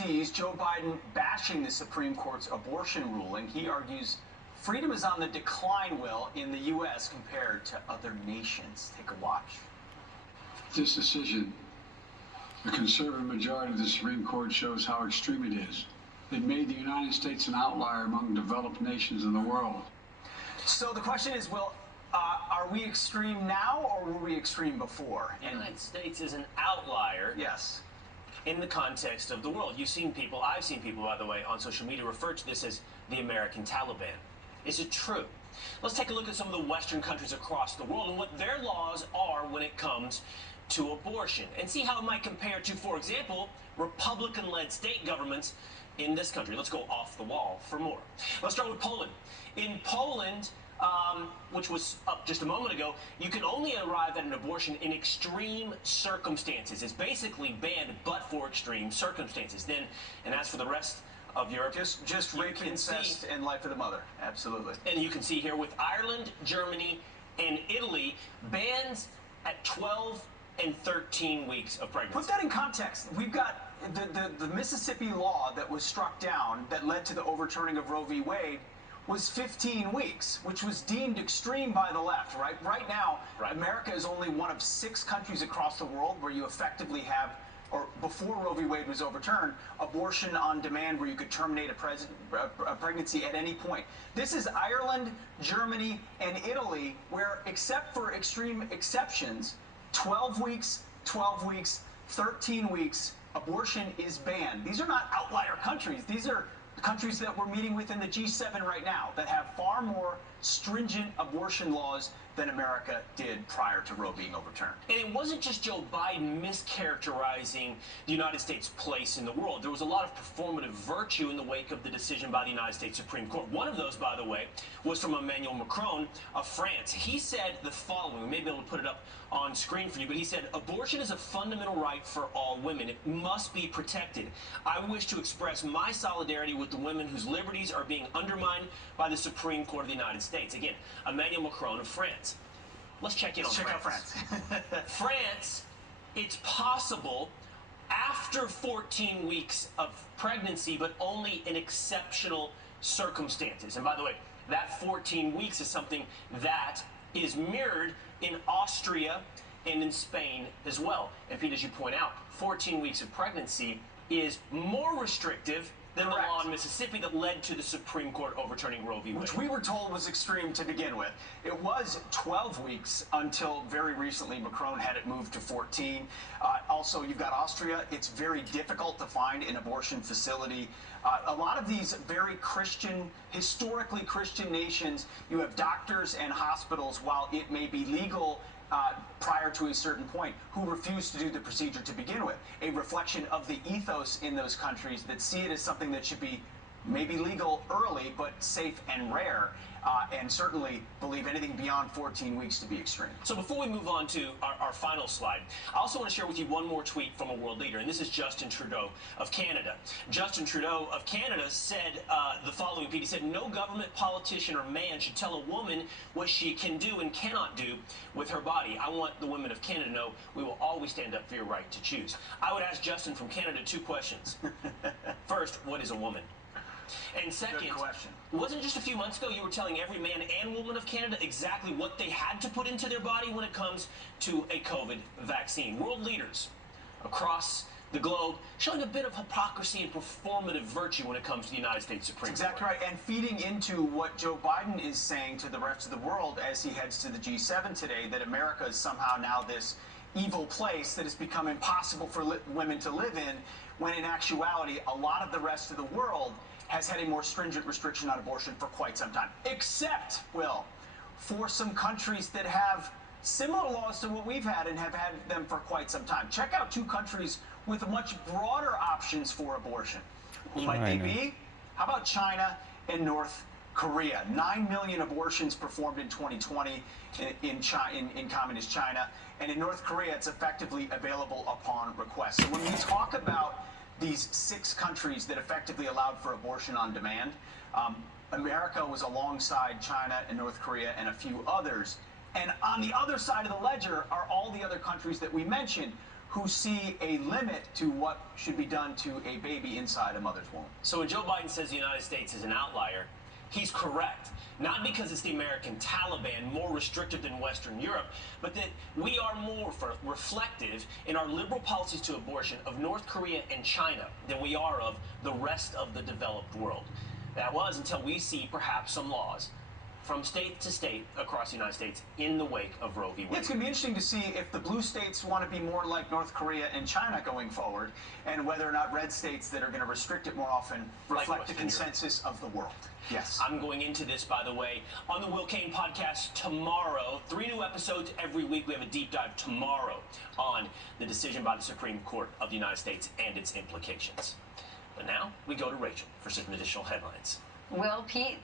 overseas, Joe Biden bashing the Supreme Court's abortion ruling. He argues freedom is on the decline, Will, in the U.S. compared to other nations. Take a watch. This decision, the conservative majority of the Supreme Court, shows how extreme it is. It made the United States an outlier among developed nations in the world. So the question is, Will, are we extreme now or were we extreme before? The United States is an outlier. Yes. In the context of the world. I've seen people, by the way, on social media refer to this as the American Taliban. Is it true? Let's take a look at some of the Western countries across the world and what their laws are when it comes to abortion, and see how it might compare to, for example, Republican-led state governments in this country. Let's go off the wall for more. Let's start with Poland. In Poland, which was up just a moment ago, you can only arrive at an abortion in extreme circumstances. It's basically banned but for extreme circumstances. Then, and as for the rest of Europe, just rape, incest, and life of the mother. Absolutely. And you can see here with Ireland, Germany, and Italy, bans at 12 and 13 weeks of pregnancy. Put that in context. We've got the Mississippi law that was struck down that led to the overturning of Roe v. Wade was 15 weeks, which was deemed extreme by the left, right? Right now, America is only one of 6 countries across the world where you effectively have, or before Roe v. Wade was overturned, abortion on demand where you could terminate a pregnancy at any point. This is Ireland, Germany, and Italy, where, except for extreme exceptions, 12 weeks, 13 weeks, abortion is banned. These are not outlier countries. These are countries that we're meeting with in the G7 right now that have far more stringent abortion laws than America did prior to Roe being overturned. And it wasn't just Joe Biden mischaracterizing the United States' place in the world. There was a lot of performative virtue in the wake of the decision by the United States Supreme Court. One of those, by the way, was from Emmanuel Macron of France. He said the following. We may be able to put it up on screen for you, but he said, "Abortion is a fundamental right for all women. It must be protected. I wish to express my solidarity with the women whose liberties are being undermined by the Supreme Court of the United States." Again, Emmanuel Macron of France. Let's check in on France. Check out France. France, it's possible after 14 weeks of pregnancy, but only in exceptional circumstances. And by the way, that 14 weeks is something that is mirrored in Austria and in Spain as well. And Pete, as you point out, 14 weeks of pregnancy is more restrictive than the law in Mississippi that led to the Supreme Court overturning Roe v. Wade. Which we were told was extreme to begin with. It was 12 weeks until very recently Macron had it moved to 14. Also, you've got Austria. It's very difficult to find an abortion facility. A lot of these very Christian, historically Christian nations, you have doctors and hospitals, while it may be legal prior to a certain point, who refuse to do the procedure to begin with. A reflection of the ethos in those countries that see it as something that should be maybe legal early, but safe and rare, and certainly believe anything beyond 14 weeks to be extreme. So before we move on to our final slide, I also want to share with you one more tweet from a world leader, and this is Justin Trudeau of Canada. Justin Trudeau of Canada said the following, Pete. He said, "No government, politician, or man should tell a woman what she can do and cannot do with her body. I want the women of Canada to know we will always stand up for your right to choose." I would ask Justin from Canada 2 questions. First, what is a woman? And second, wasn't it just a few months ago you were telling every man and woman of Canada exactly what they had to put into their body when it comes to a COVID vaccine? World leaders across the globe showing a bit of hypocrisy and performative virtue when it comes to the United States Supreme Court. Exactly right, and feeding into what Joe Biden is saying to the rest of the world as he heads to the G7 today, that America is somehow now this evil place that has become impossible for women to live in, when in actuality, a lot of the rest of the world has had a more stringent restriction on abortion for quite some time. Except, Will, for some countries that have similar laws to what we've had and have had them for quite some time. Check out 2 countries with much broader options for abortion. Who might they be? How about China and North Korea? 9 million abortions performed in 2020 in communist China. And in North Korea, it's effectively available upon request. So when we talk about these 6 countries that effectively allowed for abortion on demand, America was alongside China and North Korea and a few others. And on the other side of the ledger are all the other countries that we mentioned who see a limit to what should be done to a baby inside a mother's womb. So when Joe Biden says the United States is an outlier, he's correct. Not because it's the American Taliban, more restrictive than Western Europe, but that we are more reflective in our liberal policies to abortion of North Korea and China than we are of the rest of the developed world. That was until we see perhaps some laws from state to state across the United States in the wake of Roe v. Wade. It's going to be interesting to see if the blue states want to be more like North Korea and China going forward, and whether or not red states that are going to restrict it more often reflect the consensus of the world. Yes. I'm going into this, by the way, on the Will Cain podcast tomorrow. 3 new episodes every week. We have a deep dive tomorrow on the decision by the Supreme Court of the United States and its implications. But now we go to Rachel for some additional headlines. Will, Pete,